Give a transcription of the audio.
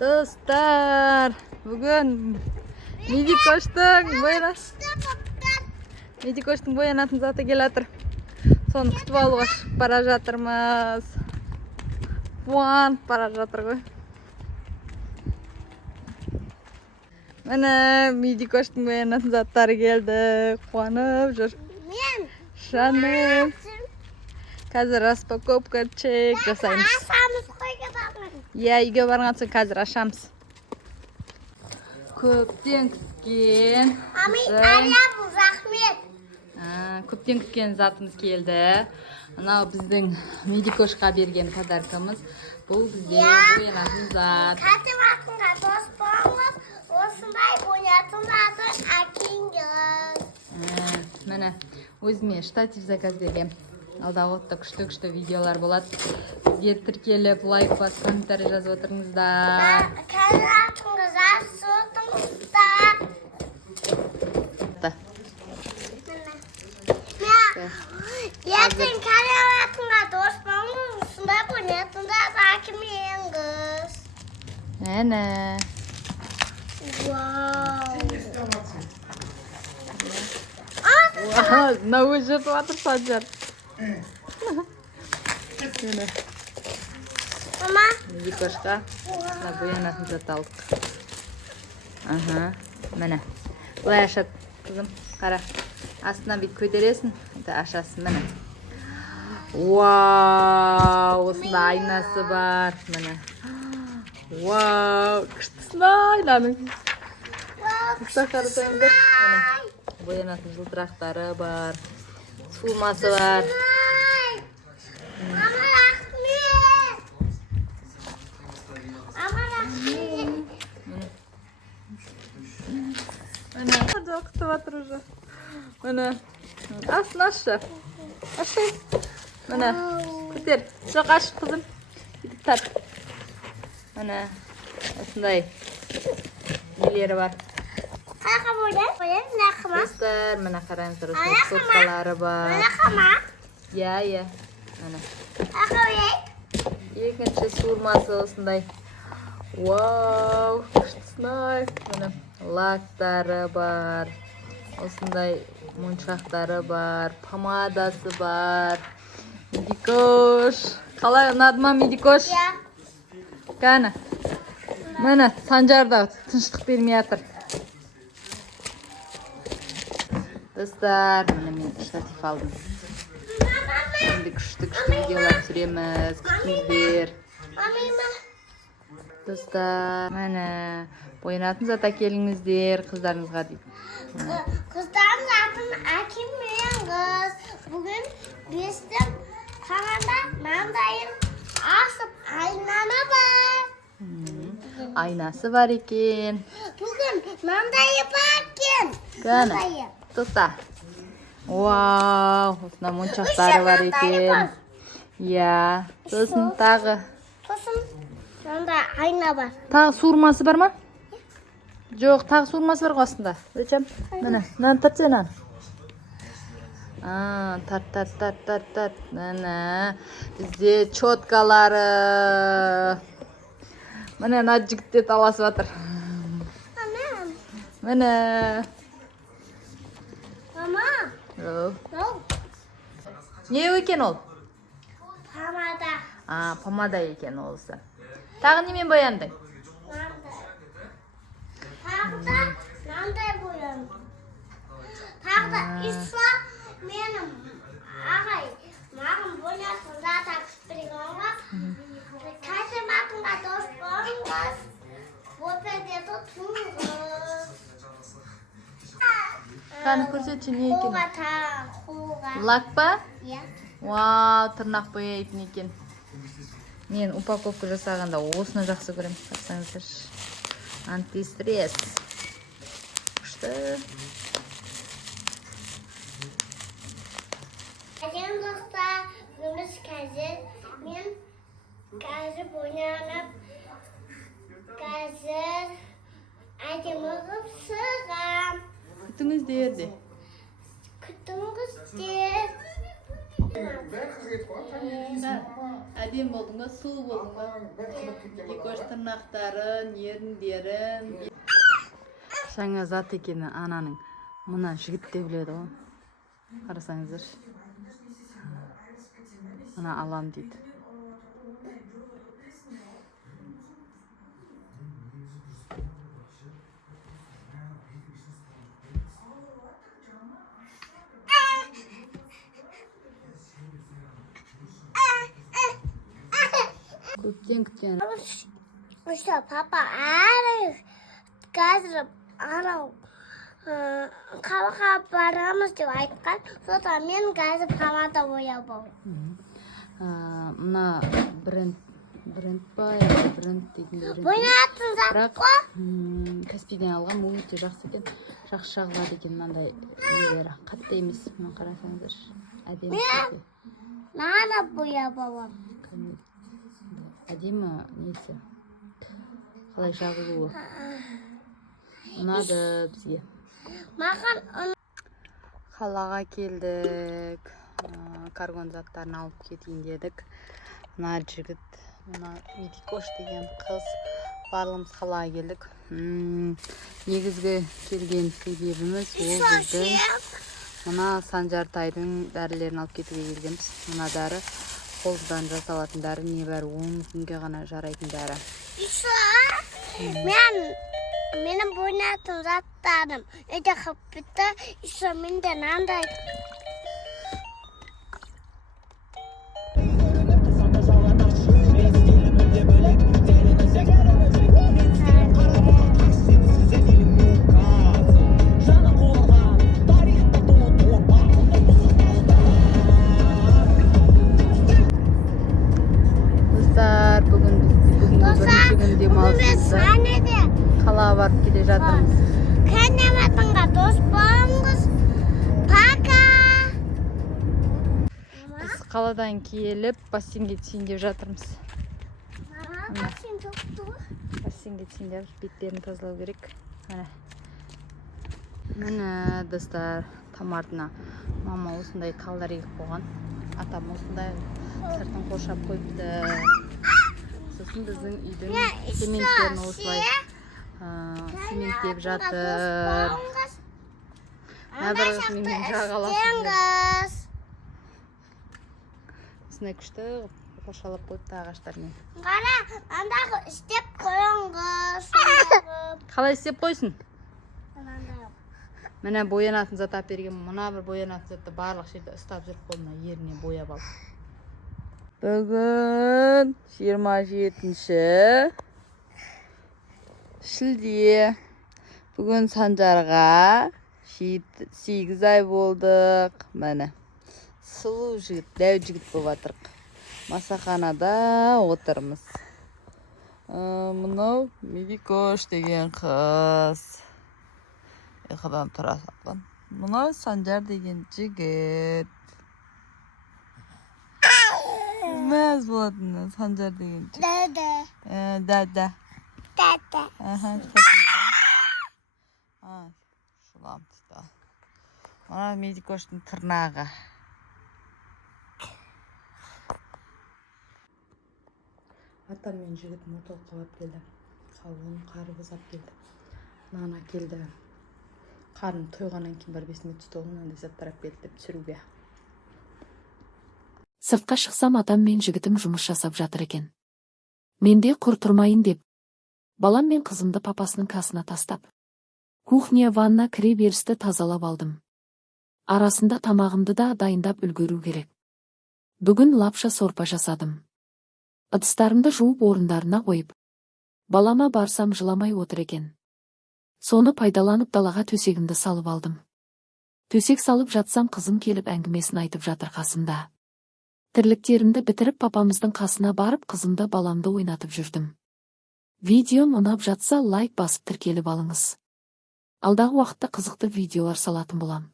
Dostlar, bugün Midikoş'tың боянатын заты келатыр. Соны күтіп алуға шығып бара жатырмыз. Қуанып бара жатыр ғой. Міне Midikoş'тың боянатын заттары келді. Қуанып жүр. Шаным. Қазір распаковка чек жасаймыз. Иә, үйге барған соң қазір ашамыз. Көптен күткен. Көптен күткен затымыз келді. Анау біздің Midikoş'қа берген подаркамыз. Бұл бізде боянатын зат. Қатыматынға дос болыңыз, осындай боянатын заты әкеліңіз. Міне, өзіме штатив заказ бергем. Алдағы уақытта күшті видеолар болады. Бізге тіркеліп, лайк басып, комментарий жазып отырыңыздар. Қатыматынға сұртыңыздар. Ертең қатыматынға дос болыңыз, осындай боянатын заты әкеліңіз. Әне. Вау, мынау өзі жетіп жатыр Санжар. Мама. Midikoş'қа боянатын зат алдық. Міне. Бұлай ашады, қызым. Қара. Астынан бүйт көтересің, ашасың, міне. Вау, осында айнасы бар, міне. Вау, күштісін айнаның. Күшті қарасаңдар. Боянатын жылтырақтары бар, суылмасы бар. Ама рахмет. Ама рахмет. Міне, күтіп жатыр уже. Міне, асын ашы. Ашы. Міне, көтер. Жоқ, ашы қызым. Кетіп тар. Міне, осындай нелері бар. Қақа боян? Боян, нақыма? Достар, міне қараңыздар, осындай соткалары бар. Нақыма? Иә. Міне. Қақа боян? Екінші суырмасы осындай. Вау, күштісін-ай. Міне, лактары бар. Осындай моншақтары бар. Помадасы бар. Midikoş. Қалай ұнады ма Midikoş? Иә. Кәні. Міне, Санжарда тыныштық бермей жатыр. Достар, міне мен штатив алдым. Енді күшті видеолар түсіреміз. Күтіңіздер. Достар, міне боянатын зат әкеліңіздер қыздарыңызға дейді. Қыздардың затын әкелмеңіз. Бүгін бестім қағанда маңдайын асып айнаны бар. Айнасы бар екен. Бүгін маңдайы бар екен. Кәні, тоқта. Вау, осында моншақтары бар екен. Иә, сосын тағы. Сосын маңдай айна бар. Тағы суырмасы бар ма? Жоқ, тағы суырмасы бар қосында. Өтем, міне, нан тарт сен нан. Тарт. Міне, бізде чоткалары. Міне, на жігітте таласып жатыр. Міне. Мама. Не екен ол? Помада. Помада екен олысы. Тағы немен бояндың? Тағда маңдай боян. Тағда исла менің ағай мағым боянатын зат әкеліңізға. Қатыматынға дос болыңыз. Бопедеді тұңыз. Қаны көрсетші не екен? Қуға тағын, қуға. Лак па? Иә. Вау, тырнақ бояйтын екен. Мен упаковка жасағанда осыны жақсы көрем. Қарсаңыздар. Антистресс. Күшті. Әдем достар, бүгініміз қазір. Мен қазір боянып, қазір әдемі ғып сығам. Күтіңіздер де. Күтіңіздер. Әдем болдың ба, сұлу болдың ба? Медикош тырнақтарын, еріндерін. Жаңа зат екені ананың. Мұна жігіт те біледі ғой. Қарасаңыздар. Ана алам дейді. Көптен күткен. Işte papa ağrı gazırıp anam kava paramız diye айтқан. Sonra мен gazı pamada boyabım. Мына бренд ба, бренд деген Boyatın zat қой. Каспийден алған, бұл өте жақсы екен. Жақсы жағылады екен мынандай нелері. Қатты емес, мына қарасаңыздар. Әдемі. Нана boyabım. Әдемі несі? Қалай жағылуы? Ұнады бізге. Маған Қалаға келдік. Каргон заттарын алып кетейін дедік. Мына жігіт, мына Медикош деген қыз. Барлығымыз қалаға келдік. Негізгі келген себебіміз ол біздің мына Санжартайдың дәрілерін алып кетуге келгенбіз. Мына дәрі қолдан жасалатын дәрі, небәрі 10 күнге ғана жарайтын дәрі. Менің boynatın zattарым өте қып бітті. Менде нандай Қалаға барып келе жатырмыз. Кәнематынға дос болыңыз. Пока. Біз қаладан келіп, бассейнге түсейін деп жатырмыз. Бассейн жоқ тұр. Бассейнге түсейін деп беттерін тазалау керек. Міне достар, Тамардына мама осындай талдар егіп қойған. Атам осындай сыртын қоршап қойыпты. Сосын біздің үйдің цементтерін осылай цементтеп жатыр. Нәбір менің жағаласып жүр. Осындай күшті қоршалап қойыпты ағаштармен. Қара, андағы істеп қойыңыз. Қалай істеп қойсын? Міне боянатын зат әперген. Мына бір боянатын затты барлық жерде ұстап жүріп қолына еріне бояп алып. Бүгін 27 шілде. Бүгін Санжарға 8 ай болдық. Мәні. Сұлу жігіт, дәу жігіт болып жатырық. Масаханада отырмыз. Мұнау Медикош деген қыз. Иқыдан тұра сақлан. Мұнау Санжар деген жігіт. Мәз болатын Санжар деген жігіт. Дәді. Шулам тұста. Мұна Медикоштың тырнағы. Атам мен жігіт мотол қалап келді. Қалуын қары бұзап келді. Нана келді. Қарын тойғаннан кейін бар бесіне түсті оңынан заттарап келді деп түсіруге. Сыртқа шықсам атам мен жігітім жұмыс жасап жатыр екен. Менде құр тұрмайын деп, балам мен қызымды папасының қасына тастап, кухня ванна кіре берісті тазалап алдым. Арасында тамағымды да дайындап үлгеру керек. Бүгін лапша сорпа жасадым. Ыдыстарымды жуып орындарына қойып, балама барсам жыламай отыр екен. Соны пайдаланып далаға төсегімді салып алдым. Төсек салып жатсам қызым келіп әңгімесін айтып жатыр қасымда. Тірліктерімді бітіріп папамыздың қасына барып қызымды баламды ойнатып жүрдім. Видеом ұнап жатса лайк басып тіркеліп алыңыз. Алдағы уақытта қызықты видеолар салатын болам.